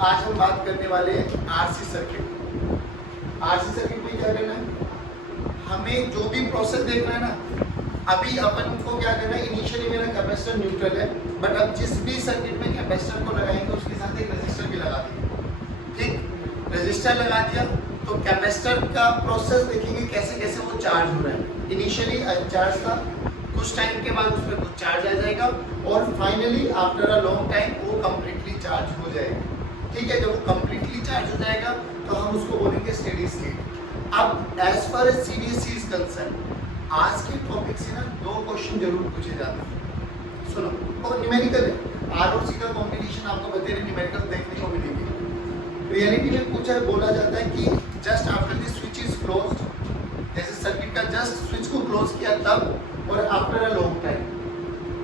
आज हम बात करने वाले हैं आरसी सर्किट। आरसी सर्किट में क्या करना है, हमें जो भी प्रोसेस देखना है ना, अभी अपन को क्या करना है, इनिशियली मेरा कैपेसिटर न्यूट्रल है, बट अब जिस भी सर्किट में कैपेसिटर को लगाएंगे उसके साथ एक रेजिस्टर भी लगा देंगे। ठीक, रेजिस्टर लगा दिया तो कैपेसिटर का प्रोसेस देखेंगे कैसे कैसे वो चार्ज हो रहा है। इनिशियली अनचार्ज था, कुछ टाइम के बाद उसमें कुछ चार्ज आ जाएगा और finally after a long time वो कंप्लीटली चार्ज हो जाएगा। ठीक है, जब वो कंप्लीटली चार्ज हो जाएगा तो हम उसको बोलेंगे स्टेडी स्टेट। अब as far as CDC is concern, आज के टॉपिक से ना 2 क्वेश्चन जरूर पूछे जाते हैं। सुनो, और न्यूमेरिकल है, आरओसी का कॉम्बिनेशन आपको बतेरे न्यूमेरिकल देखने को मिलेगी। रियलिटी में पूछा बोला जाता है कि just after the switch is closed, जैसे सर्किट का जस्ट स्विच को क्लोज किया तब और आफ्टर अ लॉन्ग टाइम,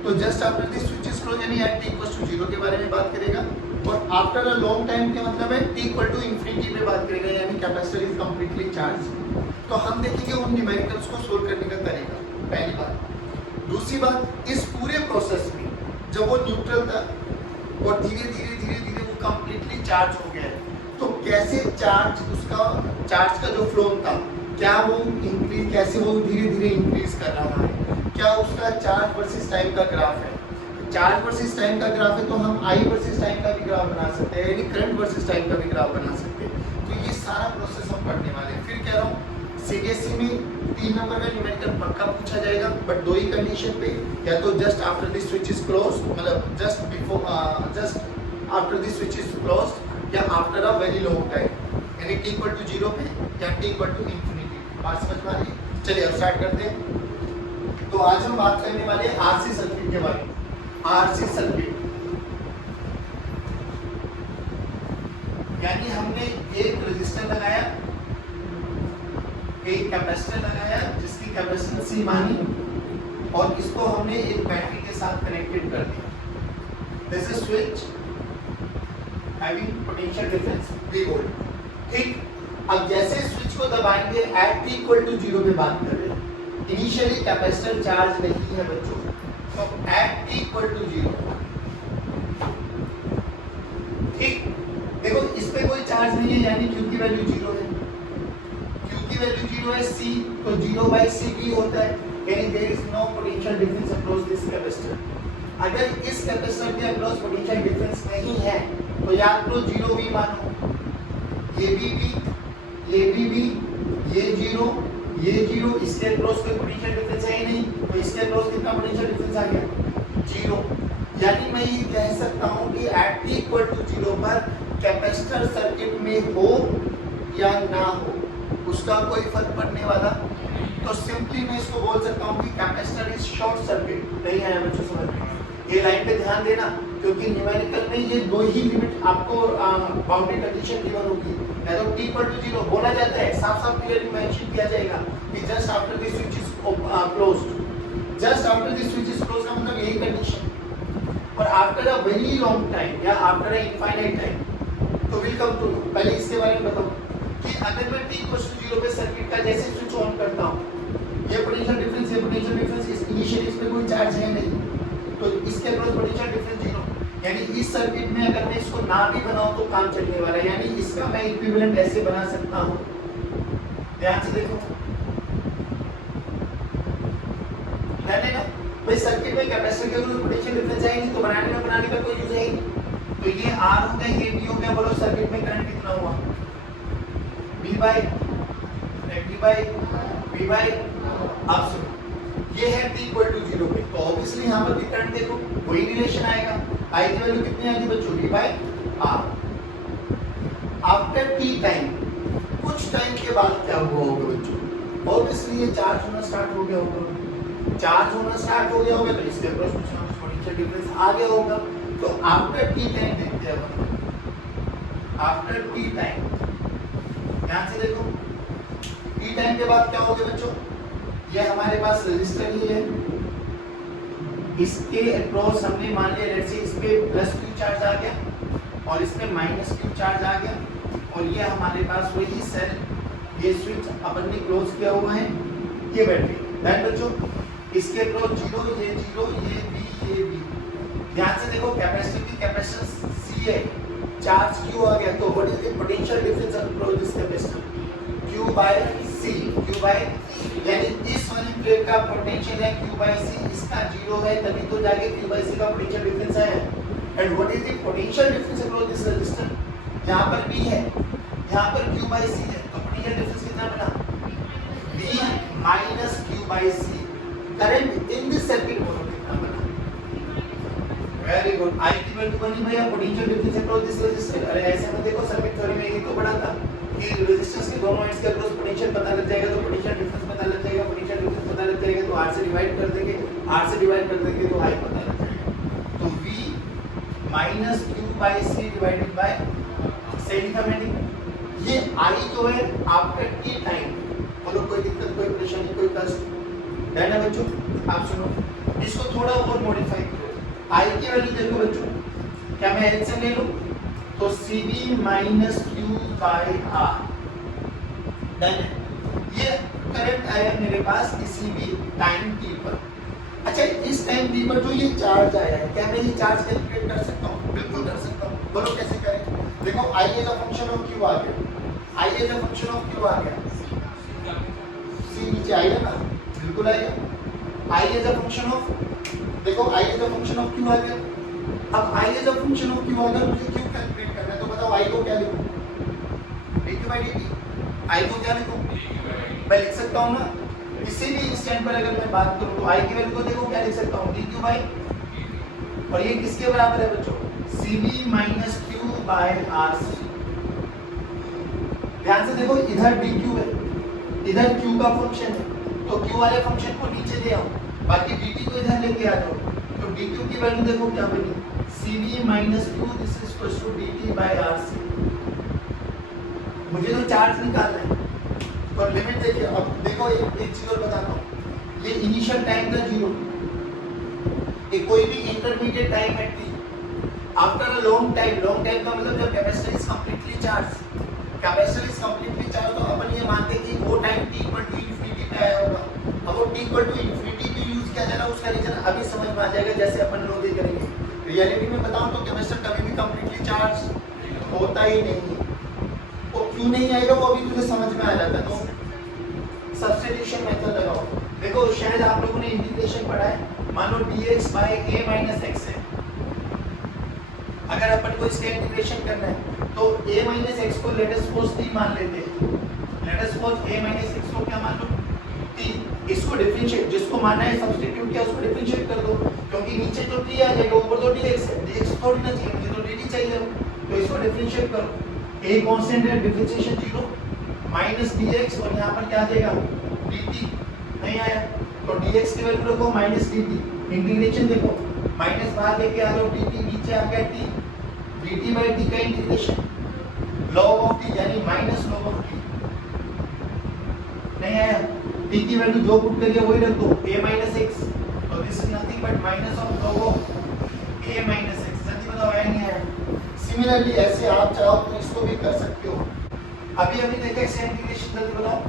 तो just after the switch is close यानी एट t इक्वल्स टू 0 के बारे में बात करेगा, और आफ्टर अ लॉन्ग टाइम के मतलब है t इक्वल टू इंफिनिटी में बात करेगा, यानी कैपेसिटर इज कंप्लीटली चार्ज। तो हम देखेंगे उन न्यूमेरिकल्स को सोल्व करने का तरीका, पहली बात। दूसरी बात, इस पूरे प्रोसेस में जब वो न्यूट्रल था और धीरे धीरे वो कंप्लीटली चार्ज हो गया है, तो कैसे चार्ज, उसका चार्ज का जो फ्लो था, क्या वो इंक्रीज, कैसे वो धीरे धीरे इंक्रीज कर रहा है, क्या उसका चार्ज वर्सेस टाइम का ग्राफ है। चार्ज वर्सेस टाइम का ग्राफ है तो हम आई वर्सेस टाइम का भी ग्राफ बना सकते हैं, यानी करंट वर्सेस टाइम का भी ग्राफ बना सकते हैं। तो ये सारा प्रोसेस हम पढ़ने वाले हैं। फिर कह रहा हूँ सीडीएससी में 3 नंबर का न्यूमेरिकल पक्का पूछा जाएगा, बट 2 ही कंडीशन पे, या तो just after the switch is close, मतलब just before just after the switch is close, या after a very long time, यानी t इक्वल टू 0 पे या t इक्वल टू इंफिनिटी। बात समझ में आ रही है? चलिए अब स्टार्ट करते हैं। तो आज हम बात करने वाले हैं आरसी सर्किट के बारे में। आरसी सर्किट यानी हमने एक रेजिस्टर लगाया, एक कैपेसिटर लगाया जिसकी कैपेसिटेंस C मानी, और इसको हमने एक बैटरी के साथ कनेक्टेड कर दिया। This is switch having potential difference V volt. ठीक, अब जैसे स्विच को दबाएंगे एट t इक्वल टू 0 पे बात कर रहे हैं, इनिशियली कैपेसिटर चार्ज नहीं है बच्चों, तो एट t इक्वल टू 0, ठीक, देखो इस पे कोई चार्ज नहीं है, यानी Q की वैल्यू 0 है, Q की वैल्यू 0 है, C तो 0/CV होता है, यानी there is no potential difference across this capacitor. अगर इस कैपेसिटर के अक्रॉस पोटेंशियल डिफरेंस नहीं है तो या तो 0V मानो, ये भी V, ये भी V, ये 0, ये 0, इसके अक्रॉस कोई पोटेंशियल डिफरेंस है ही नहीं, तो इसके अक्रॉस कितना पोटेंशियल डिफरेंस आ गया? 0। यानी मैं ये कह सकता हूं कि एट t इक्वल टू 0 पर कैपेसिटर सर्किट में हो या ना हो उसका कोई फर्क पड़ने वाला, तो सिंपली मैं इसको बोल सकता हूं कि कैपेसिटर इज शॉर्ट सर्किट। नहीं है बच्चों समझ में? ये लाइन पे ध्यान देना, क्योंकि न्यूमेरिकल में ये 2 ही लिमिट आपको बाउंड्री कंडीशन गिवन होगी, या तो t इक्वल टू 0 बोला जाता है, साफ साफ क्लियरली मेंशन किया जाएगा कि just after the switch is closed, just after the switch is closed का मतलब यही कंडीशन, और after a very long time या आफ्टर अ इनफाइनाइट टाइम। तो विल कम टू नो, पहले इसके बारे में बताओ कि अगर मैं t इक्वल टू 0 पे सर्किट का जैसे स्विच ऑन करता हूं, ये पोटेंशियल डिफरेंस, ये पोटेंशियल डिफरेंस, इस इनिशियली इसमें कोई चार्ज है नहीं, तो इसके अक्रॉस पोटेंशियल डिफरेंस 0, यानी इस सर्किट में अगर मैं इसको ना भी बनाऊं तो काम चलने वाला है, यानी इसका मैं इक्विवेलेंट ऐसे बना सकता हूं। ध्यान से देखो, ध्यान देना भाई, सर्किट में कैपेसिटर के अक्रॉस पोटेंशियल डिफरेंस है नहीं, तो बनाने का कोई यूज है नहीं। तो ये R हो गया, ये V हो गया, बोलो सर्किट में करंट कितना हुआ? V/V/। अब सुनो, ये है t इक्वल टू 0 पे, तो ऑब्वियसली यहां पर भी करंट देखो वही रिलेशन आएगा। I की वैल्यू कितनी आएगी बच्चों? V/R। आफ्टर t टाइम, कुछ टाइम के बाद क्या हुआ होगा बच्चों? ऑब्वियसली ये चार्ज होना स्टार्ट हो गया होगा, चार्ज होना स्टार्ट हो गया होगा तो इसके अक्रॉस पोटेंशियल डिफरेंस आ गया होगा। तो आफ्टर t टाइम देखते हैं, आफ्टर t टाइम, ध्यान से देखो, t टाइम के बाद क्या होगा बच्चों? ये हमारे पास रेजिस्टर ही है, इसके अक्रॉस हमने मान लिया लेट्स से इस पे +Q चार्ज आ गया और इसमें -Q चार्ज आ गया, और ये हमारे पास वही सेल, ये स्विच अपन ने क्लोज किया हुआ है, ये बैटरी। ध्यान बच्चों, इसके अक्रॉस 0, ये 0, ये V, ये V। ध्यान से देखो, कैपेसिटर की कैपेसिटेंस C है, चार्ज Q आ गया, तो what is the potential difference across this capacitor? Q by C, Q by यानी इस वाली प्लेट का पोटेंशियल है Q by C, इसका 0 है, तभी तो जाके Q by C का पोटेंशियल डिफरेंस है। And what is the potential difference across this resistor? यहाँ पर B है, यहाँ पर Q by C है, तो पोटेंशियल डिफरेंस कितना बना? B minus Q by C। Current in this circuit कितना बना? Very good. I की वैल्यू बनी भैया potential difference across this resistor. अरे ऐसे में देखो सर्किट थ्योरी में यही तो पढ़ा था कि रेजिस्टेंस के दोनों एंड्स के अक्रॉस पोटेंशियल पता लग जाएगा तो पोटेंशियल डिफरेंस पता लग जाएगा, पोटेंशियल डिफरेंस पता लग जाएगा तो R से डिवाइड कर देंगे, R से डिवाइड कर देंगे तो I पता लग जाएगा। तो V minus Q by C divided by सही लिखा मैंने। ये I जो है आपका T टाइम, बोलो कोई दिक्कत, कोई परेशानी, कोई कष्ट है ना बच्चों? आप सुनो, इसको थोड़ा और मॉडिफाई करो। I की वैल्यू देखो बच्चों, क्या मैं LCM ले लूं? तो CV minus Q by R। Done. ये करंट आया मेरे पास किसी भी टाइम t पर। अच्छा, इस टाइम t पर जो ये चार्ज आया है, क्या मैं ये चार्ज कैलकुलेट कर सकता हूँ? बिल्कुल कर सकता हूँ। बोलो कैसे करें? देखो I as a function of Q आ गया, I as a function of Q आ गया, C नीचे आएगा ना? बिल्कुल आएगा। I as a function of, देखो I as a function of Q आ गया। अब I as a function of Q अगर मुझे Q कैलकुलेट करना है तो बताओ I को क्या लिखूं? dq by dt। I को क्या लिखूं? मैं लिख सकता हूं ना, किसी भी इंस्टेंट पर अगर मैं बात करूं तो I की वैल्यू को देखो क्या लिख सकता हूं? dq by, और ये किसके बराबर है बच्चों? cv minus q by rc। ध्यान से देखो, इधर dq है, इधर q का फंक्शन है, तो q वाले फंक्शन को नीचे ले आओ, बाकी dt को इधर लेके आ जाओ। तो dq की वैल्यू देखो क्या बनी? cv minus q, this is equal to dt by rc। मुझे तो चार्ज निकालना है, और लिमिट देखिए। अब देखो एक चीज और बताता हूँ, ये इनिशियल टाइम था 0, ये कोई भी इंटरमीडिएट टाइम है t, after a long time का मतलब जब capacitor is completely charge, capacitor is completely charge, तो अपन ये मानते हैं कि वो time t equal to infinity पे आया होगा। अब वो t इक्वल टू इंफिनिटी पे यूज किया जाना, उसका रीजन अभी समझ में आ जाएगा जैसे अपन लोग ये करेंगे। रियलिटी में बताऊं तो कैपेसिटर कभी भी कंप्लीटली चार्ज होता ही नहीं, वो क्यों नहीं आएगा वो अभी तुझे समझ में आ जाता है। तो सब्स्टिट्यूशन मेथड लगाओ। देखो शायद आप लोगों ने इंटीग्रेशन पढ़ा है, मान लो dx by a minus x है, अगर अपन को इसका इंटीग्रेशन करना है तो a minus x को लेट अस सपोज t मान लेते हैं। Let us suppose a minus x को क्या मान लो? t। इसको डिफरेंशिएट, जिसको मानना है सब्स्टिट्यूट किया उसको डिफरेंशिएट कर दो, क्योंकि नीचे तो t आ जाएगा, ऊपर तो dx है, dx थोड़ी ना चाहिए, मुझे तो dt चाहिए, तो इसको डिफरेंशिएट करो। a कांस्टेंट है, डिफरेंशिएशन 0 माइनस dx, और यहाँ पर क्या आ जाएगा? dt। नहीं आया तो dx की वैल्यू रखो माइनस dt, इंटीग्रेशन देखो, माइनस बाहर लेके आ जाओ, dt नीचे आ गया t, dt by t का इंटीग्रेशन log of t यानी माइनस log of t। नहीं आया, t की वैल्यू जो पुट करिए वही रख दो, a minus x, तो this is nothing but minus of log of a minus x। जल्दी बताओ आया नहीं आया? सिमिलरली ऐसे आप चाहो तो इसको भी कर सकते हो। अभी देखा इसका इंटीग्रेशन, जल्दी बताओ।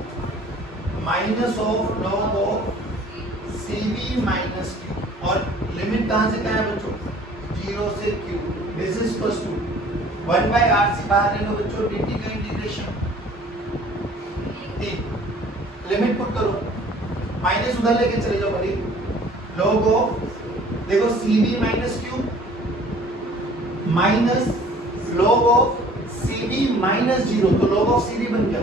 Minus of log of cv minus q, और लिमिट कहां से कहां है बच्चों? 0 से q, this is equal to 1 by rc, बाहर ले लो बच्चों, dt का इंटीग्रेशन t, लिमिट पुट करो, माइनस उधर लेके चले जाओ बड़ी, log of देखो cv minus q minus log of cv minus 0, तो log of cv बन गया,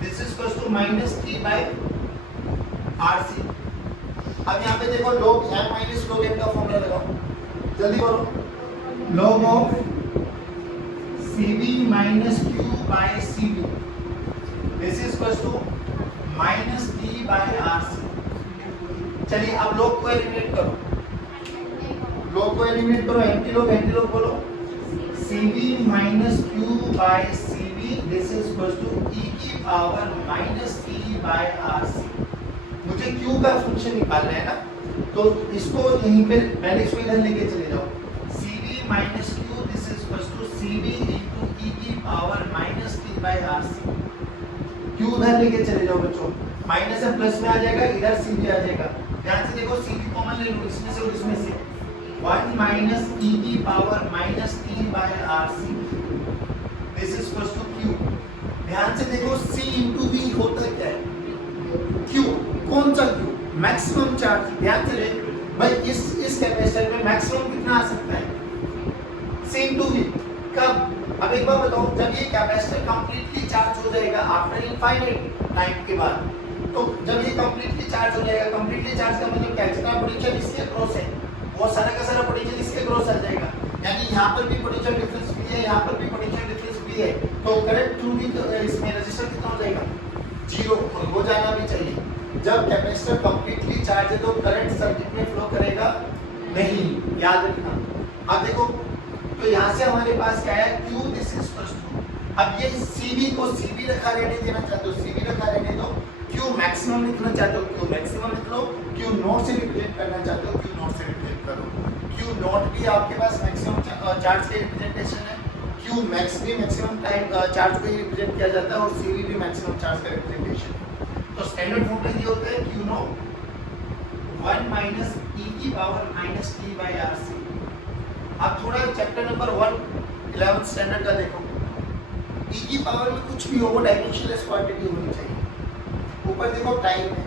this is equal to minus t by rc। अब यहाँ पे देखो log m minus log m का फॉर्मूला लगाओ, जल्दी करो। log of cv minus q by cv, this is equal to minus t by rc। चलिए अब log को एलिमिनेट करो, log को एलिमिनेट करो, एंटी log बोलो, cv minus q by cv, this is equal to e की power minus t by rc। मुझे q का फंक्शन निकालना है ना, तो इसको यहीं पे मैंने इसको इधर लेके चले जाओ, cv minus q, this is equal to cv into e की power minus t by rc। q उधर लेके चले जाओ बच्चों, माइनस से प्लस में आ जाएगा, इधर cv आ जाएगा। ध्यान से देखो cv कॉमन ले लो, इसमें से और इसमें से, 1 माइनस e की power minus minus T by R C this is equal to Q. ध्यान से देखो C इंटू वी होता क्या है, क्यू। कौन सा क्यू? Maximum charge. ध्यान से देख भाई, इस कैपेसिटर में मैक्सिमम कितना आ सकता है? C into V. कब? अब एक बार बताओ, जब ये कैपेसिटर कंप्लीटली चार्ज हो जाएगा आफ्टर इनफाइनाइट टाइम के बाद, तो जब ये कंप्लीटली चार्ज हो जाएगा, कंप्लीटली चार्ज का मतलब क्या है? जितना पोटेंशियल इसके क्रॉस है वो सारा का सारा पोटेंशियल इसके क्रॉस आ जाएगा, यानी यहाँ पर भी पोटेंशियल डिफरेंस भी है, यहाँ पर भी पोटेंशियल डिफरेंस भी है, तो करंट थ्रू भी तो इसमें रेजिस्टेंस कितना हो जाएगा? जीरो। और हो जाना भी चाहिए। जब कैपेसिटर कंप्लीटली चार्ज है तो करंट सर्किट में फ्लो करेगा नहीं, याद रखना। अब देखो, तो यहाँ से हमारे पास क्या है? Q this is equal to, अब ये CV को CV रखा रहने देना चाहते हो, CV रखा रहने दो। Q मैक्सिमम लिखना चाहते हो, Q मैक्सिमम लिख लो। Q नॉट से रिप्रेजेंट करना चाहते हो, Q नॉट से रिप्रेजेंट करो। Q नॉट भी आपके पास मैक्सिमम चार्ज के रिप्रेजेंटेशन है, Q मैक्स भी मैक्सिमम टाइम चार्ज को ही रिप्रेजेंट किया जाता है, और CV भी मैक्सिमम चार्ज का रिप्रेजेंटेशन है। तो स्टैंडर्ड फॉर्मूला ये होता है Q नॉट 1 माइनस e की power minus t by RC। अब थोड़ा चैप्टर नंबर 1 11th स्टैंडर्ड का देखो। e की पावर में कुछ भी हो, वो डायमेंशनलेस क्वांटिटी होनी चाहिए। ऊपर देखो टाइम है,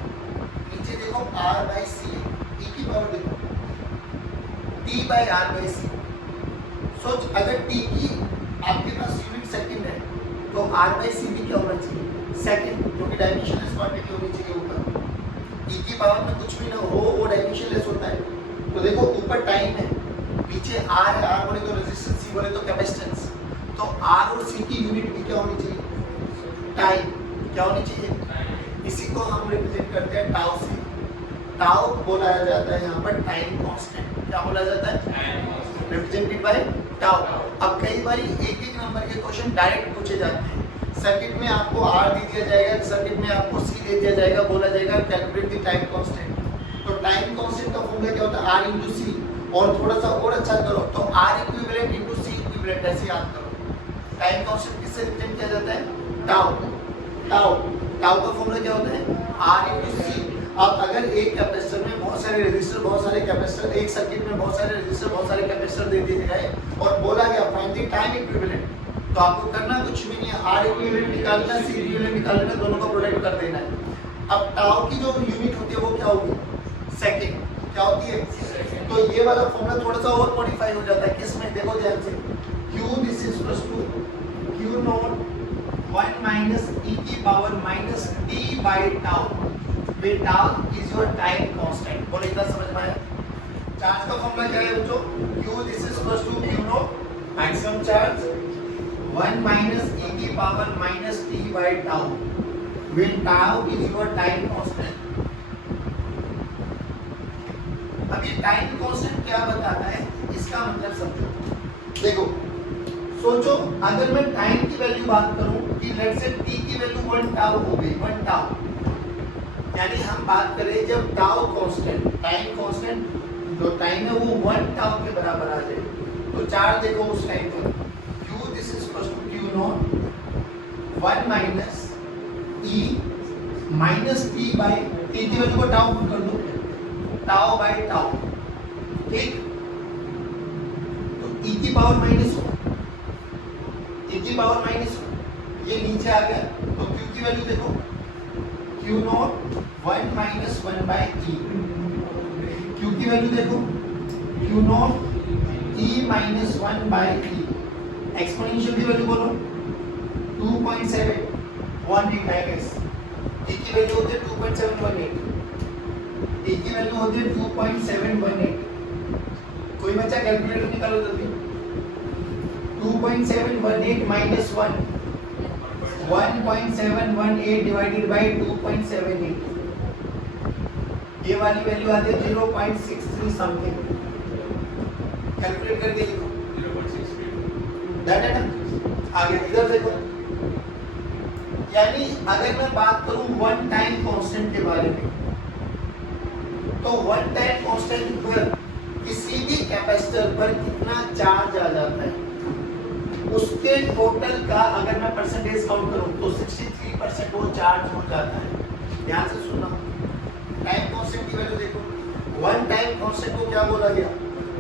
नीचे देखो r बाय c है, e की पावर देखो t by r by c। सोच, अगर t की आपके पास यूनिट सेकंड है तो r बाय c भी क्या होना चाहिए? सेकंड, क्योंकि डायमेंशनलेस क्वांटिटी होनी चाहिए ऊपर। e की पावर में कुछ भी ना हो, वो डायमेंशनलेस होता है। तो देखो ऊपर टाइम है, नीचे R है, R बोले तो रेजिस्टेंस, C बोले तो कैपेसिटेंस, तो R और C की यूनिट भी क्या होनी चाहिए? टाइम। क्या होनी चाहिए? इसी को हम रिप्रेजेंट करते हैं टाउ से। टाउ बोला जाता है यहाँ पर टाइम कांस्टेंट। क्या बोला जाता है? Represented by tau. अब कई बार एक एक नंबर के क्वेश्चन डायरेक्ट पूछे जाते हैं। सर्किट में आपको R दे दिया जाएगा, सर्किट में आपको C दे दिया जाएगा, बोला जाएगा कैलकुलेट द टाइम कांस्टेंट। तो टाइम कांस्टेंट का फॉर्मूला क्या होता है? R into C। और थोड़ा सा और अच्छा करो तो R equivalent into C equivalent, ऐसे याद करो। टाइम कांस्टेंट किससे रिप्रेजेंट किया जाता है? टाउ। टाउ टाउ का फॉर्मूला क्या होता है? R into C। अब अगर एक कैपेसिटर में बहुत सारे रेजिस्टर, बहुत सारे कैपेसिटर, एक सर्किट में बहुत सारे रेजिस्टर, बहुत सारे कैपेसिटर दे दिए गए और बोला गया फाइंड द टाइम इक्विवेलेंट, तो आपको करना कुछ भी नहीं है, R इक्विवेलेंट निकालना, C इक्विवेलेंट निकालना, दोनों का प्रोडक्ट कर देना है। अब टाउ की जो यूनिट होती है वो क्या होगी? सेकंड। क्या होती है? तो ये वाला फॉर्मूला थोड़ा सा और मॉडिफाई हो जाता है। किसमें? देखो ध्यान से, Q this is equal to Q not 1 minus e की power minus t by tau, where tau is your time constant. बोले इतना समझ में आया? चार्ज का फॉर्मूला क्या है बच्चों? Q this is equal to Q not maximum charge 1 minus e की power minus t by tau, where tau is your time constant. अब ये टाइम कांस्टेंट क्या बताता है, इसका मतलब समझो। देखो, सोचो अगर मैं टाइम की वैल्यू बात करूं कि लेट्स से t की वैल्यू 1 टाउ हो गई, 1 टाउ, यानी हम बात करें जब टाउ कांस्टेंट, टाइम कांस्टेंट जो टाइम है वो 1 टाउ के बराबर आ जाए, तो चार्ज देखो उस टाइम पर Q this is equal to Q not 1 minus e minus t by t की वैल्यू को टाउ कर दो, टाउ बाय टाउ, ठीक। तो e की पावर माइनस हो, e की पावर माइनस हो, ये नीचे आ गया, तो q की वैल्यू देखो, q not 1 minus 1 by e, q की वैल्यू देखो, q not e minus 1 by e, exponential की वैल्यू बोलो 2.718 आई गेस, e की वैल्यू होती है 2.718, e की वैल्यू होती है 2.718। कोई बच्चा कैलकुलेटर निकालो जल्दी। 2.718 माइनस 1, 1.718 डिवाइडेड बाय 2.78, ये वाली वैल्यू आती है 0.63 समथिंग। कैलकुलेट कर देखो, 0.63 दैट है ना। आगे इधर देखो, यानी अगर मैं बात करूं वन टाइम कांस्टेंट के बारे में, तो वन टाइम कांस्टेंट पर किसी भी कैपेसिटर पर कितना चार्ज आ जाता है, उसके टोटल का अगर मैं परसेंटेज काउंट करूं तो 63% वो चार्ज हो जाता है। ध्यान से सुनना, टाइम कांस्टेंट की वैल्यू देखो, वन टाइम कांस्टेंट को क्या बोला गया,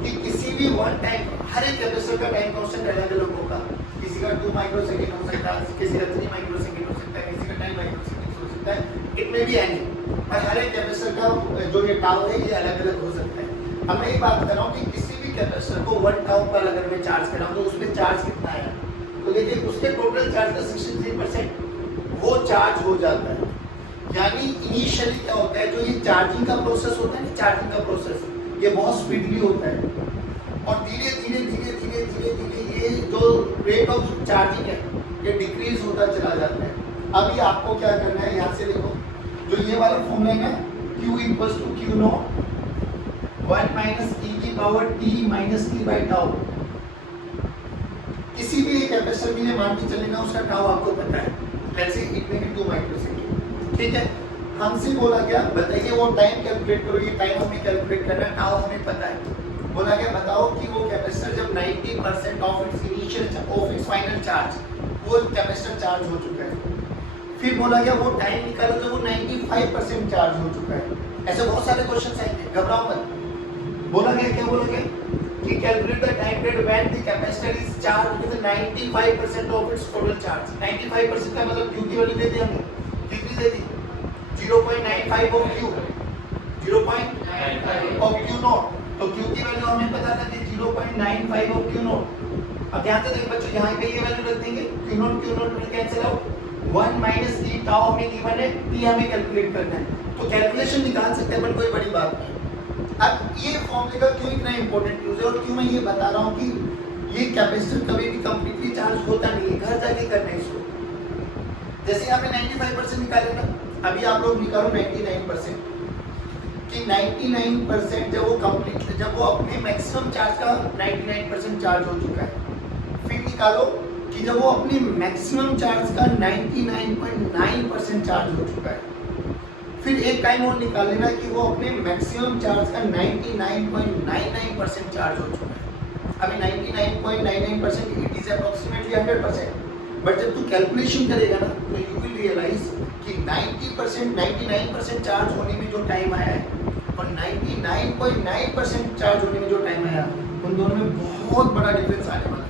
कि किसी भी वन टाइम, हर एक कैपेसिटर का टाइम कांस्टेंट अलग अलग होगा। किसी का 2 माइक्रोसेकंड हो सकता है, किसी का 3 माइक्रोसेकंड हो सकता है, किसी का 10 माइक्रोसेकंड हो सकता है, इट में भी एनी, पर हर एक कैपेसिटर का जो ये टाउ है ये अलग अलग हो सकता है। अब मैं एक बात बता रहा हूँ कि किसी भी कैपेसिटर को 1 टाउ पर अगर मैं चार्ज कर रहा हूँ तो उसमें चार्ज कितना है, तो देखिए उसके टोटल चार्ज का 63% वो चार्ज हो जाता है। यानी इनिशियली क्या होता है, जो ये चार्जिंग का प्रोसेस होता है ना, चार्जिंग का प्रोसेस ये बहुत स्पीडली होता है और धीरे धीरे धीरे धीरे धीरे धीरे ये जो रेट ऑफ चार्जिंग है ये डिक्रीज होता चला जाता है। अभी आपको क्या करना है, यहाँ से देखो जो ये वाला फॉर्मूला है ना, Q equals to Q not 1 minus e की power t minus t by tau. किसी भी एक कैपेसिटर के लिए मान के चलेगा उसका टाउ आपको पता है, let's say it may be 2 microsecond, ठीक है। हमसे बोला गया बताइए वो टाइम कैलकुलेट करो, ये टाइम हमें कैलकुलेट करना है, टाउ हमें पता है। बोला गया बताओ कि वो कैपेसिटर जब 90% of its initial of its final charge, वो कैपेसिटर चार्ज हो चुका है। फिर बोला गया वो टाइम निकालो जब वो 95% चार्ज हो चुका है। ऐसे बहुत सारे क्वेश्चंस आएंगे, घबराओ मत। बोला गया क्या, बोला गया कि calculate the time period when the capacitor is charged with 95% of its total charge. 95% का मतलब Q की वैल्यू दे दी हमने, कितनी दे दी, 0.95 of Q, 0.95 of Q not. तो Q की वैल्यू हमें पता था कि 0.95 ऑफ Q नॉट। अब ध्यान से देखिए बच्चों, यहाँ पे ये वैल्यू रख देंगे, Q नॉट में cancel out, 1 minus e tau हमें गिवन है, t हमें कैलकुलेट करना है, तो कैलकुलेशन निकाल सकते हैं, बट कोई बड़ी बात नहीं। अब ये फॉर्मूले का क्यों इतना इंपॉर्टेंट यूज है और क्यों मैं ये बता रहा हूँ कि ये कैपेसिटर कभी भी कंप्लीटली चार्ज होता नहीं है, घर जाके करना है इसको। जैसे यहाँ पे 95% निकाले ना, अभी आप लोग निकालो 99% कि 99% जब वो कंप्लीट, जब वो अपने मैक्सिमम चार्ज का 99% चार्ज हो चुका है। फिर निकालो कि जब वो अपने मैक्सिमम चार्ज का 99.9% चार्ज हो चुका है। फिर एक टाइम और निकाल लेना कि वो अपने मैक्सिमम चार्ज का 99.99% चार्ज हो चुका है। अभी 99.99% इट इज अप्रोक्सीमेटली 100%, बट जब तू कैलकुलेशन करेगा ना तो यू विल रियलाइज कि 90% 99% चार्ज होने में जो टाइम आया है और 99.9% चार्ज होने में जो टाइम आया, उन दोनों में बहुत बड़ा डिफरेंस आने वाला है।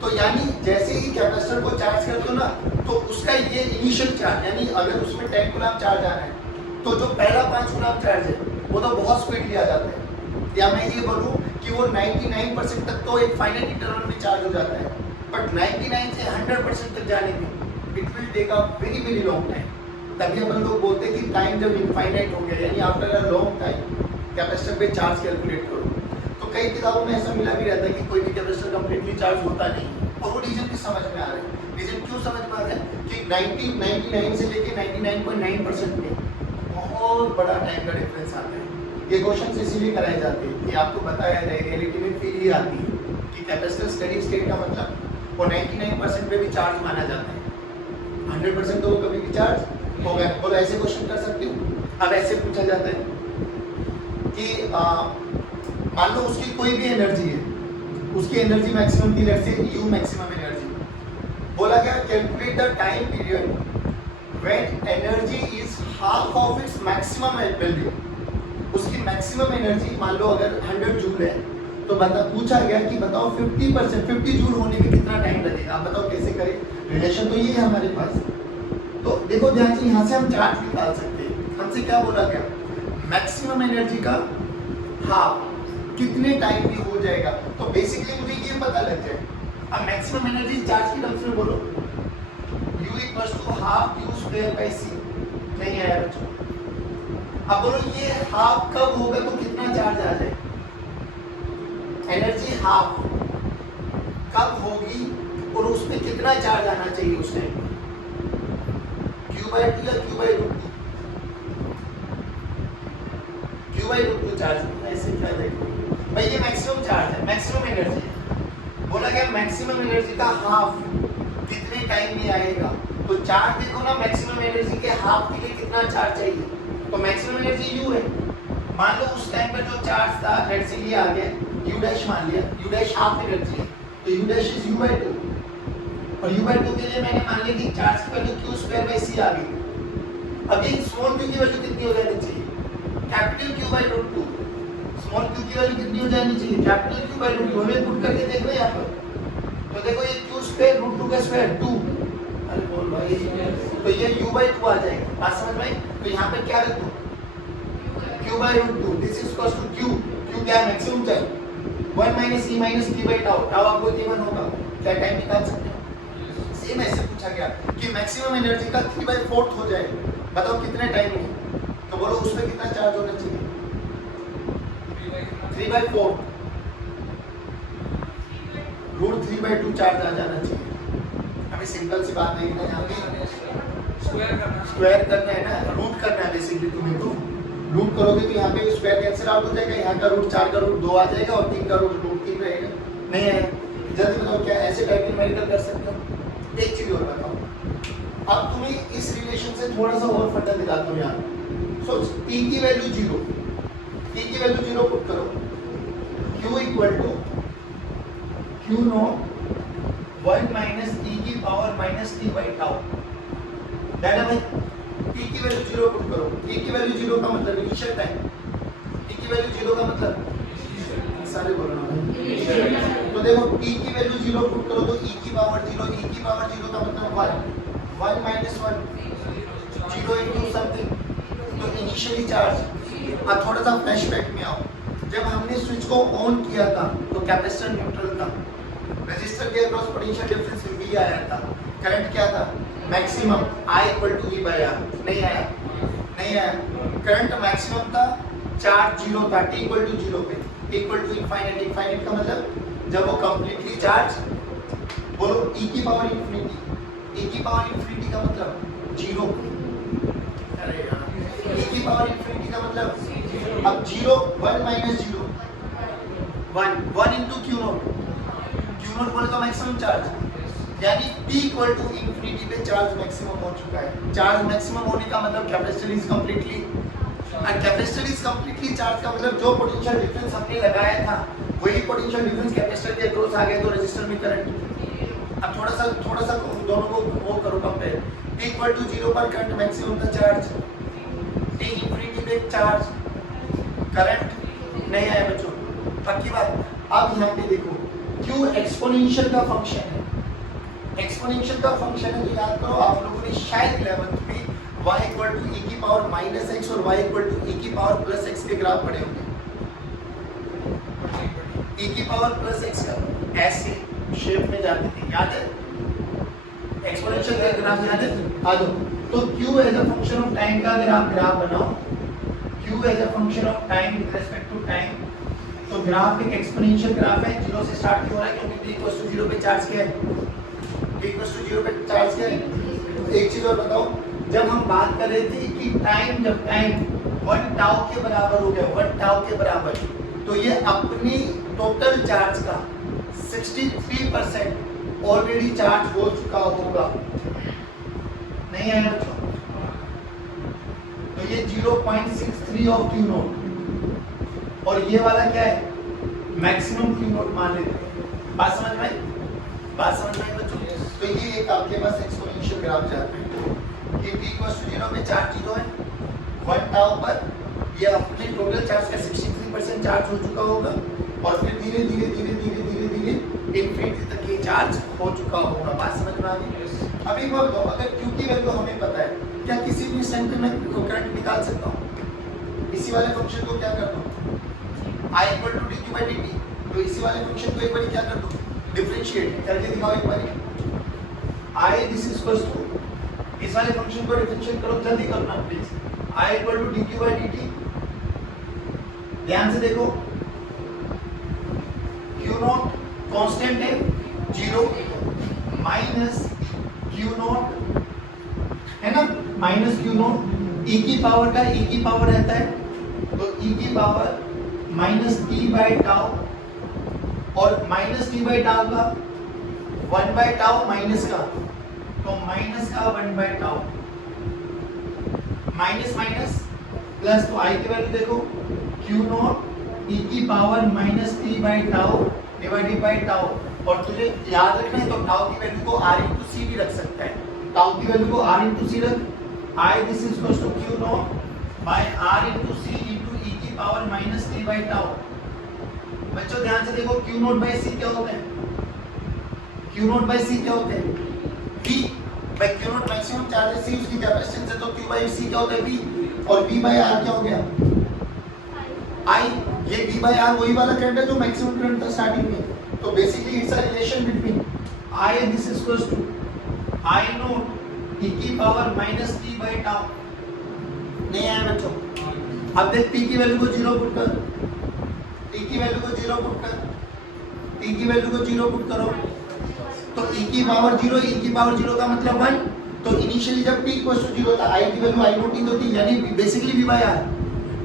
तो यानी जैसे ही कैपेसिटर को चार्ज करते हो ना, तो उसका ये इनिशियल चार्ज, यानी अगर उसमें 10 कूलम चार्ज आ रहा है तो जो पहला 5 कूलम चार्ज है वो तो बहुत स्पीडली आ जाता है। या मैं ये बोलूँ कि वो 99% तक तो एक फाइनल इंटरवल में चार्ज हो जाता है, बट 99 से 100% तक जाने में it will take a very very long time. तभी अपन लोग बोलते हैं कि टाइम जब इनफाइनाइट हो गया, यानी after a long time capacitor पे चार्ज कैलकुलेट करो। तो कई किताबों में ऐसा मिला भी रहता है कि कोई भी कैपेसिटर कंप्लीटली चार्ज होता नहीं, और वो रीजन भी समझ में आ रहा है। रीजन क्यों समझ में आ रहा है कि 99 से लेके 99.9% में बहुत बड़ा टाइम का डिफरेंस आता है। ये क्वेश्चन इसीलिए कराए जाते हैं कि आपको बताया जाए, रियलिटी में फील ही आती है कि कैपेसिटर स्टेडी स्टेट का मतलब वो 99% पे भी चार्ज माना जाता है, 100% तो वो कभी भी चार्ज हो गया। बोलो ऐसे क्वेश्चन कर सकते हो। अब ऐसे पूछा जाता है कि मान लो उसकी कोई भी एनर्जी है, उसकी एनर्जी मैक्सिमम थी, let's say U maximum energy. बोला गया calculate the time period when energy is half of its maximum value. उसकी मैक्सिमम एनर्जी मान लो अगर 100 जूल है, तो पूछा गया कि बताओ 50 जूल होने में कितना टाइम लगेगा। आप बताओ कैसे करें, रिलेशन तो ये है हमारे पास। तो देखो ध्यान से, यहाँ से हम चार्ज निकाल सकते हैं। हमसे क्या बोला गया, मैक्सिमम एनर्जी का हाफ कितने टाइम में हो जाएगा। तो बेसिकली मुझे ये पता लग जाए। अब मैक्सिमम एनर्जी चार्ज की टर्म्स में बोलो, U equals to half Q square by C। नहीं आया बच्चों। अब बोलो ये हाफ कब होगा तो कितना चार्ज आ जाए। एनर्जी हाफ कब होगी और उसमें कितना चार्ज आना चाहिए उस टाइम, Q/2 या Q/√2? Q/√2 charge. ऐसे क्या देखो भाई, ये मैक्सिमम चार्ज है, मैक्सिमम एनर्जी है। बोला गया मैक्सिमम एनर्जी का हाफ कितने टाइम में आएगा। तो चार्ज देखो ना, मैक्सिमम एनर्जी के हाफ के लिए कितना चार्ज चाहिए, तो मैक्सिमम एनर्जी U है। मान लो उस टाइम पर जो चार्ज था, लेट्स से ये आ गया U डैश, मान लिया U डैश हाफ एनर्जी है, तो U डैश इज U/2, और U/2 के लिए मैंने मान लिया कि चार्ज की value Q square by C आ गई। अब ये स्मॉल q की वैल्यू कितनी हो जानी चाहिए, कैपिटल Q/√2। स्मॉल क्यू की वैल्यू कितनी हो जानी चाहिए, कैपिटल क्यू बाय रूट 2 में पुट करके देख रहे हैं यहाँ पर। तो देखो ये क्यू स्क्वायर रूट 2 का स्क्वायर 2, अरे बोल भाई, तो ये u बाय 2 आ जाएगा, बात समझ में आई। तो यहाँ पे क्या रख दो, q by root 2, this is equals to q, q क्या है, maximum time 1 minus e minus t by tau, tau आपको t1 होगा, क्या टाइम निकाल सकते हो। सेम ऐसे पूछा गया कि मैक्सिमम एनर्जी का 3/4 हो जाए, बताओ कितने टाइम में, तो बोलो उसमें कितना चार्ज होना चाहिए, 3/4 रूट 3/2 चार्ज आ जाना चाहिए। हमें सिंपल सी बात है ना, यहाँ पे स्क्वायर करना है ना, रूट करना है बेसिकली। तुम्हें तो रूट करोगे तो यहाँ पे स्क्वायर कैंसिल आउट हो जाएगा, यहाँ का रूट 4 का रूट 2 आ जाएगा और 3 का रूट 3 रहेगा। नहीं है, जल्दी बताओ क्या ऐसे टाइप की न्यूमेरिकल कर सकते हो। एक चीज और बताओ, अब तुम्हें इस रिलेशन से थोड़ा सा और फटा दिखाता हूँ यहाँ। सोच t की वैल्यू 0, t की वैल्यू 0 पुट करो, q equal to q not 1 minus e की power minus t by tau, that है भाई। t की वैल्यू 0 पुट करो, t की वैल्यू 0 का मतलब इनिशियल टाइम, t की वैल्यू 0 का मतलब सारे बोलो ना भाई। तो देखो t की वैल्यू 0 पुट करो तो e की पावर 0, e की पावर 0 का मतलब 1, 1 माइनस 1 0 इनटू समथिंग, तो इनिशियली चार्ज। अब थोड़ा सा फ्लैशबैक में आओ, जब हमने स्विच को ऑन किया था तो कैपेसिटर न्यूट्रल था, रेजिस्टर के अक्रॉस पोटेंशियल डिफरेंस V आया था, करंट क्या था, maximum I equal to V by R, नहीं आया, नहीं आया, करंट मैक्सिमम था, चार्ज 0 था, t इक्वल टू 0 पे, t equal to infinite, infinite का मतलब जब वो कंप्लीटली चार्ज, बोलो e की पावर इंफिनिटी, e की पावर इंफिनिटी का मतलब 0, अरे यार e की पावर इंफिनिटी का मतलब अब 0 1 माइनस 0 1 इनटू q नॉट बोले तो मैक्सिमम चार्ज, यानी t इक्वल टू इंफिनिटी पे चार्ज मैक्सिमम हो चुका है। चार्ज मैक्सिमम होने का मतलब कैपेसिटर इज कंप्लीटली, और कैपेसिटर इज कंप्लीटली चार्ज का मतलब जो पोटेंशियल डिफरेंस हमने लगाया था वही पोटेंशियल डिफरेंस कैपेसिटर के अक्रॉस आ गया, तो रेजिस्टर में करंट। अब थोड़ा सा दोनों को वो करो कंपेयर, t इक्वल टू 0 पर करंट मैक्सिमम था चार्ज, t इंफिनिटी पे चार्ज, करंट नहीं आया बच्चों, पक्की बात। अब यहाँ पे देखो q एक्सपोनेंशियल का फंक्शन है, एक्सपोनेंशियल का फंक्शन है, तो याद करो आप लोगों ने शायद 11th में y इक्वल टू e की पावर माइनस x और y इक्वल टू e की पावर प्लस x के ग्राफ पढ़े होंगे। e की पावर प्लस x का ऐसे शेप में जाती थी, याद है, एक्सपोनेंशियल का ग्राफ याद है, आ दो। तो q as a function of time का अगर आप ग्राफ बनाओ, q as a function of time with respect to time, तो ग्राफ एक एक्सपोनेंशियल ग्राफ है, 0 से स्टार्ट क्यों हो रहा है, क्योंकि t इक्वल टू 0 पे चार्ज क्या है, t इक्वल टू 0 पे चार्ज क्या है। एक चीज और बताओ, जब हम बात कर रहे थे कि टाइम, जब टाइम 1 टाउ के बराबर हो गया, 1 टाउ के बराबर, तो ये अपनी टोटल चार्ज का 63% ऑलरेडी चार्ज हो चुका होगा, नहीं है बच्चों, तो ये 0.63 ऑफ क्यू नॉट, और ये वाला क्या है, मैक्सिमम क्यू नॉट मान लेते हैं। बात समझ में आई, बात समझ में आई बच्चों। तो ये एक आपके पास एक्सपोनेंशियल ग्राफ जाता है कि t इक्वल टू 0 पे चार्ज 0 है, 1 टाउ पर ये अपने टोटल चार्ज का 63% चार्ज हो चुका होगा, और फिर धीरे धीरे इंफिनिटी तक ये चार्ज हो चुका होगा। बात समझ में आ गई। अब एक बात बताओ, अगर q की वैल्यू हमें पता है, क्या किसी भी इंस्टेंट में करंट निकाल सकता हूँ, इसी वाले फंक्शन को क्या करता हूँ, I equal to dq by dt, तो इसी वाले फंक्शन को एक बार क्या कर दो, डिफरेंशिएट करके दिखाओ एक बार, I this is equal to, इस वाले फंक्शन को डिफरेंशिएट करो, जल्दी करना please, I equal to dq by dt, ध्यान से देखो, q नॉट कांस्टेंट है 0 माइनस q नॉट है ना, माइनस q नॉट, e की पावर का e की पावर रहता है, तो e की power minus t by tau, और माइनस t बाई टाउ का 1 बाई टाउ माइनस का, तो माइनस का 1 by tau, minus minus plus, तो i की वैल्यू देखो q नॉट e की power minus t by tau divided by tau, और तुझे याद रखना है तो टाउ की वैल्यू को r इंटू सी भी रख सकता है, टाउ की वैल्यू को r इंटू सी रख, I this is equal to q naught by r into C into e की power minus t by tau. बच्चों ध्यान से देखो, क्यू नोट बाई सी क्या होता है? क्यू नोट बाई सी क्या होता है? V by Q naught maximum charge है, सी उसकी कैपेसिटेंस है, तो क्यू बाई सी क्या होता है? वी। और वी बाई आर क्या हो गया? आई। ये वी बाई आर वही वाला करंट है जो मैक्सिमम करंट था स्टार्टिंग में। तो basically it's a relation between I this is equals to I naught e की power minus t by tau. नहीं आया बच्चों? अब देख t की वैल्यू को 0 पुट कर, t की वैल्यू को 0 पुट कर, t की वैल्यू को 0 पुट करो, तो e की पावर 0, e की पावर 0 का मतलब 1। तो इनिशियली जब t इक्वल टू 0 था, i की वैल्यू i नोट t थी, यानी basically v by r।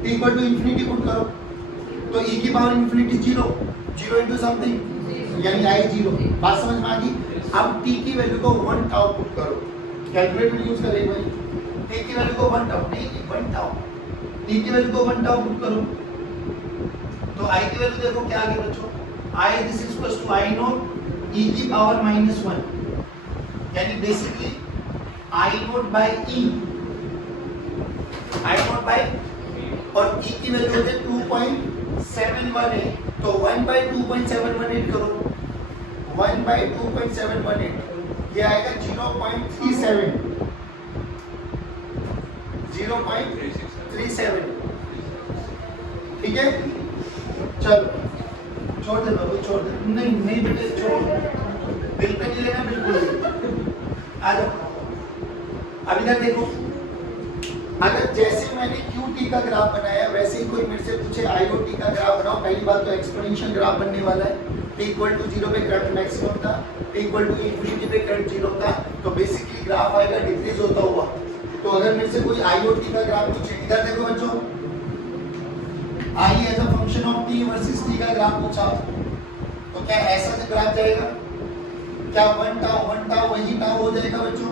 t equal to infinity put करो, तो e की पावर इंफिनिटी 0, 0 इनटू समथिंग, यानी i 0। बात समझ में आ गई? अब t की वैल्यू को 1 टाउ पुट करो, कैलकुलेटर यूज करें भाई। t की वैल्यू को 1 टाउ, नहीं 1 टाउ, t की वैल्यू को 1 टाउ पुट करो, तो i की वैल्यू देखो क्या आ गई बच्चों? i this is equal to i naught e की पावर माइनस 1, यानी basically i naught by e, i naught by, और e की वैल्यू होती है 2.718, तो 1 बाय 2.718 करो, 1 बाय 2.718, ये आएगा 0.37, 0.37, ठीक है? चलो छोड़ दे बाबू, छोड़ दे। नहीं नहीं बेटे छोड़, बिल पे नहीं लेना, बिल्कुल आ जाओ। अब इधर देखो, अगर जैसे मैंने QT का ग्राफ बनाया वैसे ही कोई मेरे से पूछे IOT का ग्राफ बनाओ, पहली बात तो एक्सपोनेंशियल ग्राफ बनने वाला है। t इक्वल टू 0 पे करंट मैक्सिमम था, t इक्वल टू इंफिनिटी पे करंट 0 था, तो बेसिकली ग्राफ आएगा डिक्रीज होता हुआ। तो अगर मेरे से कोई IOT का ग्राफ पूछे, इधर देखो बच्चों, I as a function of t versus t का ग्राफ पूछा, तो क्या ऐसा से ग्राफ जाएगा? क्या 1 टाउ वही टाउ हो जाएगा बच्चों?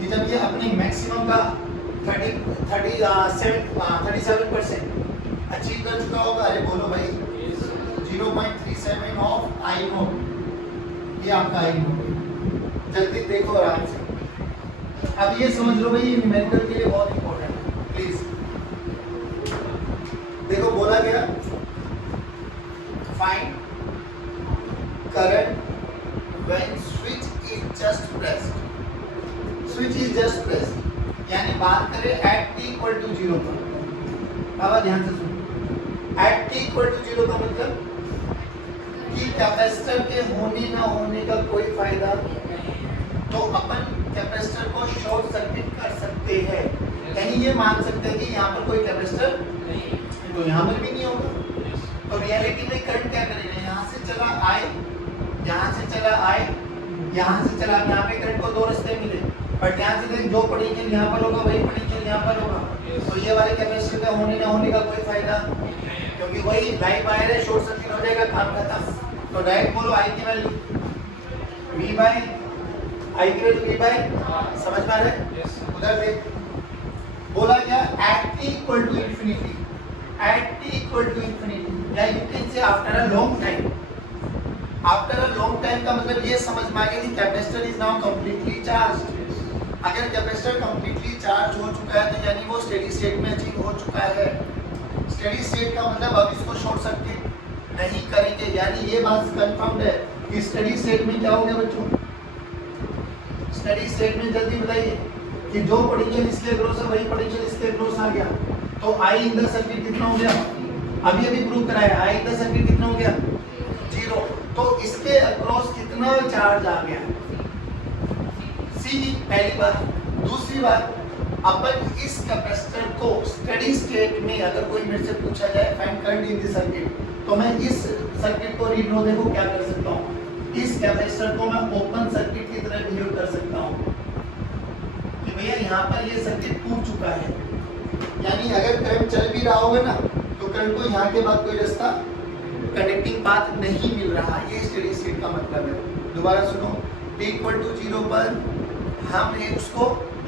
ये जब ये अपने मैक्सिमम का 37% अचीव कर चुका होगा, अरे बोलो भाई, 0.37 ऑफ I नोट, ये आपका I नोट। जल्दी देखो आराम से। अब ये समझ लो भाई, ये न्यूमेरिकल के लिए बहुत इंपॉर्टेंट है, प्लीज देखो। बोला गया find current when switch is just pressed, switch is just pressed, यानी बात करें एट t इक्वल टू 0 पर। बाबा ध्यान से सुनो, एट t इक्वल टू 0 का मतलब कि कैपेसिटर के होने ना होने का कोई फायदा, तो अपन कैपेसिटर को शॉर्ट सर्किट कर सकते हैं, कहीं ये मान सकते हैं कि यहाँ पर कोई कैपेसिटर नहीं, तो यहाँ पर भी नहीं होगा। तो रियलिटी में करंट क्या करेगा? यहाँ से चला I, यहाँ से चला I, यहाँ से चला, यहाँ पे करंट को 2 रास्ते मिले, बट यहाँ से देख, जो पोटेंशियल यहाँ पर होगा वही पोटेंशियल यहाँ पर होगा, तो ये वाले कैपेसिटर का होने ना होने का कोई फायदा, क्योंकि वही लाइव वायर है, शॉर्ट सर्किट हो जाएगा, काम खत्म। तो डायरेक्ट बोलो I की वैल्यू V बाय, I की वैल्यू V बाय, समझ में आ रहा है? उधर देख, बोला क्या? At t equal to infinity, at t equal to infinity, या you can say after a long time. After a long time का मतलब ये समझ में आ गया कि capacitor is now completely charged. अगर कैपेसिटर कंप्लीटली चार्ज हो चुका है, तो यानी वो स्टेडी स्टेट में अचीव हो चुका है। स्टेडी स्टेट का मतलब अब इसको शॉर्ट सर्किट नहीं करेंगे, यानी ये बात कंफर्म्ड है कि स्टेडी स्टेट में क्या हो गया बच्चों? स्टेडी स्टेट में जल्दी बताइए कि जो पोटेंशियल इसके क्रॉस है वही पोटेंशियल इसके क्रॉस आ गया, तो I इन द सर्किट कितना हो गया? अभी अभी प्रूव कराया, I इन द सर्किट कितना हो गया? 0। तो इसके अक्रॉस कितना चार्ज आ गया? C, पहली बात। दूसरी बात, अपन इस कैपेसिटर को स्टेडी स्टेट में अगर कोई मेरे से पूछा जाए find current in the circuit, तो मैं इस सर्किट को रीड लो, देखो क्या कर सकता हूँ, इस कैपेसिटर को मैं ओपन सर्किट की तरह बिहेव कर सकता हूँ कि भैया यहाँ पर ये सर्किट टूट चुका है, यानी अगर करंट चल भी रहा होगा ना, तो करंट को यहाँ के बाद कोई रास्ता कनेक्टिंग पाथ नहीं मिल रहा, ये स्टेडी स्टेट का मतलब है। दोबारा सुनो, t इक्वल टू 0 पर हम उसको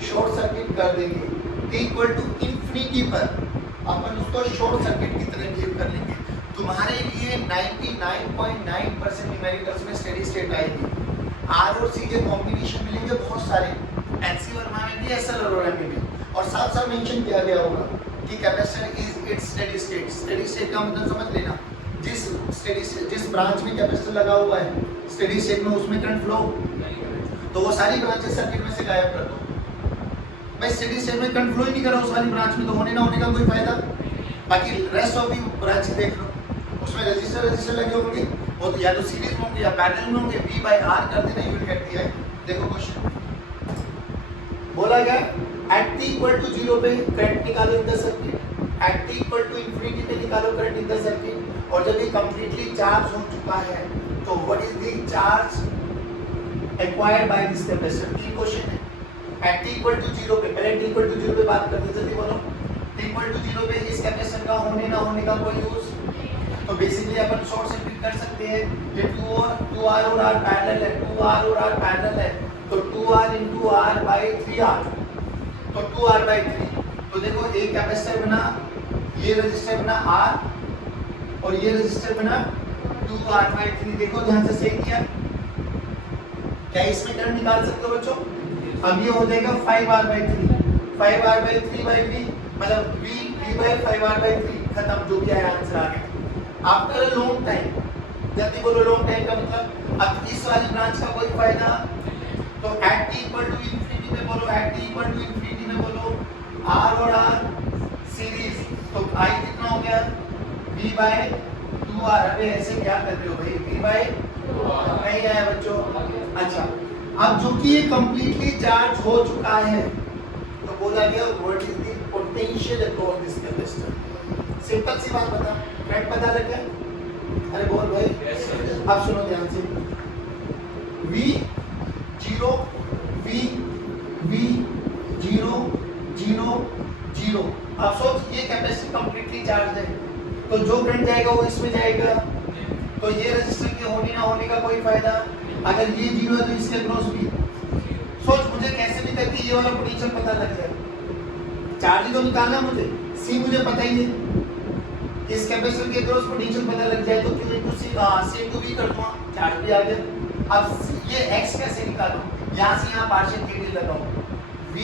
शॉर्ट सर्किट कर देंगे, t इक्वल टू इंफिनिटी पर अपन उसको शॉर्ट सर्किट की तरह बिहेव कर लेंगे। तुम्हारे लिए 99.9% न्यूमेरिकल्स में स्टेडी स्टेट आएगी। R और C के कॉम्बिनेशन मिलेंगे बहुत सारे, NC वर्मा में भी, SL अरोरा में भी, और साथ साथ मेंशन किया गया होगा कि capacitor is it's steady state. Steady state का मतलब समझ लेना, जिस ब्रांच में कैपेसिटर लगा हुआ है स्टेडी स्टेट में उसमें करंट फ्लो, तो वो सारी ब्रांचेस सर्किट में से गायब कर दो। मैं स्टेडी स्टेट में करंट फ्लो ही नहीं कर रहा उस वाली ब्रांच में, तो होने ना होने का कोई फायदा। बाकी रेस्ट ऑफ दी ब्रांच देख लो, उसमें रजिस्टर लगे होंगे, वो तो या तो सीरीज में होंगे या पैरेलल में होंगे, V by R कर देना, यू विल गेट द। देखो क्वेश्चन बोला गया एट t इक्वल टू 0 पे करंट निकालो in the circuit, at t equal to infinity पे निकालो करंट इन द सर्किट, और जब ये कंप्लीटली चार्ज हो चुका है तो what is the charge acquired by this capacitor. की क्वेश्चन है एट t इक्वल टू 0 पे, पहले t इक्वल टू 0 पे बात करते, जल्दी बोलो। t इक्वल टू 0 पे इस कैपेसिटर का होने ना होने का कोई यूज, तो बेसिकली अपन शॉर्ट सर्किट कर सकते हैं। ये 2R और R पैरेलल है, 2R और R पैरेलल है, तो 2R into R by 3R, तो 2R by 3। तो देखो एक कैपेसिटर बना, ये रजिस्टर बना R और ये रजिस्टर बना 2R by 3। देखो ध्यान से चेक किया, क्या इसमें करंट निकाल सकते हो बच्चों? अब ये हो जाएगा 5R by 3, 5R by 3 by V, मतलब V by 5R by 3, खत्म, जो भी आया आंसर आ गया। आफ्टर लॉन्ग टाइम, जल्दी बोलो लॉन्ग टाइम का मतलब। अब इस वाली ब्रांच का कोई फायदा, तो at t equal to infinity में बोलो, at t equal to infinity में बोलो R और R सीरीज, तो I कितना हो गया V by 2R। अबे ऐसे क्या कर रहे हो भाई, V by 2R नहीं आया बच्चों। अच्छा, अब जो कि ये कंप्लीटली चार्ज हो चुका है, तो बोला गया what is the potential across this capacitor. Simple सी बात बता, करंट पता लग गया? अरे बोल भाई। अब सुनो ध्यान से, V 0 V 0 0 0। अब सोच ये कैपेसिटर कंप्लीटली चार्ज है, तो जो करंट जाएगा वो इसमें जाएगा, तो ये रेजिस्टर के होने ना होने का कोई फायदा। अगर ये 0 है तो इसके अक्रॉस भी। सोच मुझे कैसे भी करके ये वाला पोटेंशियल पता लग जाए, चार्ज ही तो निकालना मुझे, C मुझे पता ही नहीं, इस कैपेसिटर के अक्रॉस पोटेंशियल पता लग जाए तो क्यों इनको C इनको V कर दूंगा, चार्ज भी आ गया। अब ये x कैसे निकालूं, यहाँ से यहाँ पार्शियल KVL लगाओ, V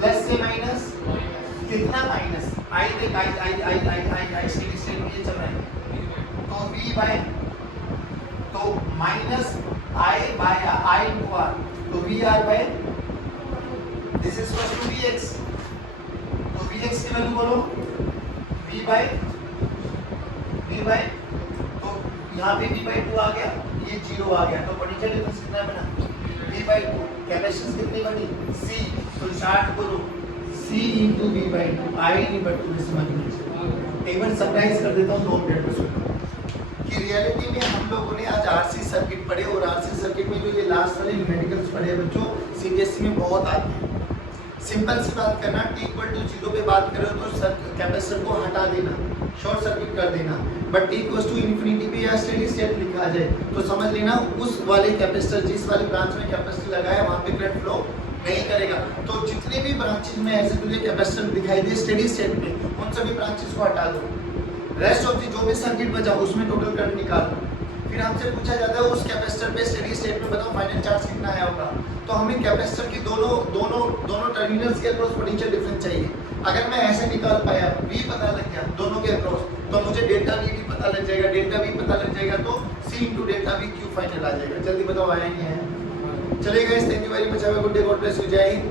प्लस से माइनस कितना माइनस I देख I स्टेडी स्टेट में ये चल रहा है, तो V बाय, तो minus I by I into R, तो VR by this is equal to Vx, तो Vx की वैल्यू बोलो V बाय, तो यहाँ पे V बाय 2 आ गया, ये 0 आ गया, तो पोटेंशियल डिफरेंस कितना बना V बाय 2। कैपेसिटेंस कितनी बनी C, तो चार्ट बोलो C into V by 2, I नहीं बट 2 डिसमल। एक बार समराइज कर देता हूँ 2 मिनट में सुनो कि रियलिटी में हम लोगों ने आज RC सर्किट पढ़े, और RC सर्किट में जो ये लास्ट वाले न्यूमेरिकल्स पढ़े बच्चों, CBSE में बहुत आते हैं। सिंपल सी बात करना, t इक्वल टू 0 पे बात करो तो कैपेसिटर को हटा देना, शॉर्ट सर्किट कर देना, but t equal to infinity पे या स्टेडी स्टेट लिखा जाए तो समझ लेना उस वाले कैपेसिटर, जिस वाली ब्रांच में कैपेसिटर लगाया वहाँ पे करंट फ्लो नहीं करेगा। तो जितने भी ब्रांचेस में ऐसे तुझे कैपेसिटर दिखाई दे स्टेडी स्टेट में, उन सभी ब्रांचेस को हटा दो, रेस्ट ऑफ दी जो भी सर्किट बचा उसमें टोटल करंट निकाल दो। फिर हमसे पूछा जाता है उस कैपेसिटर पे स्टेडी स्टेट में बताओ फाइनल चार्ज कितना आया होगा, तो हमें कैपेसिटर की दोनों टर्मिनल्स के अक्रॉस पोटेंशियल डिफरेंस चाहिए। अगर मैं ऐसे निकाल पाया, V पता लग गया दोनों के अक्रॉस, तो मुझे डेल्टा V भी पता लग जाएगा, डेल्टा V पता लग जाएगा तो C into delta V Q final आ जाएगा। जल्दी बताओ आया नहीं है? चलेगा, thank you very much, have a good day, God bless you, जय हिंद।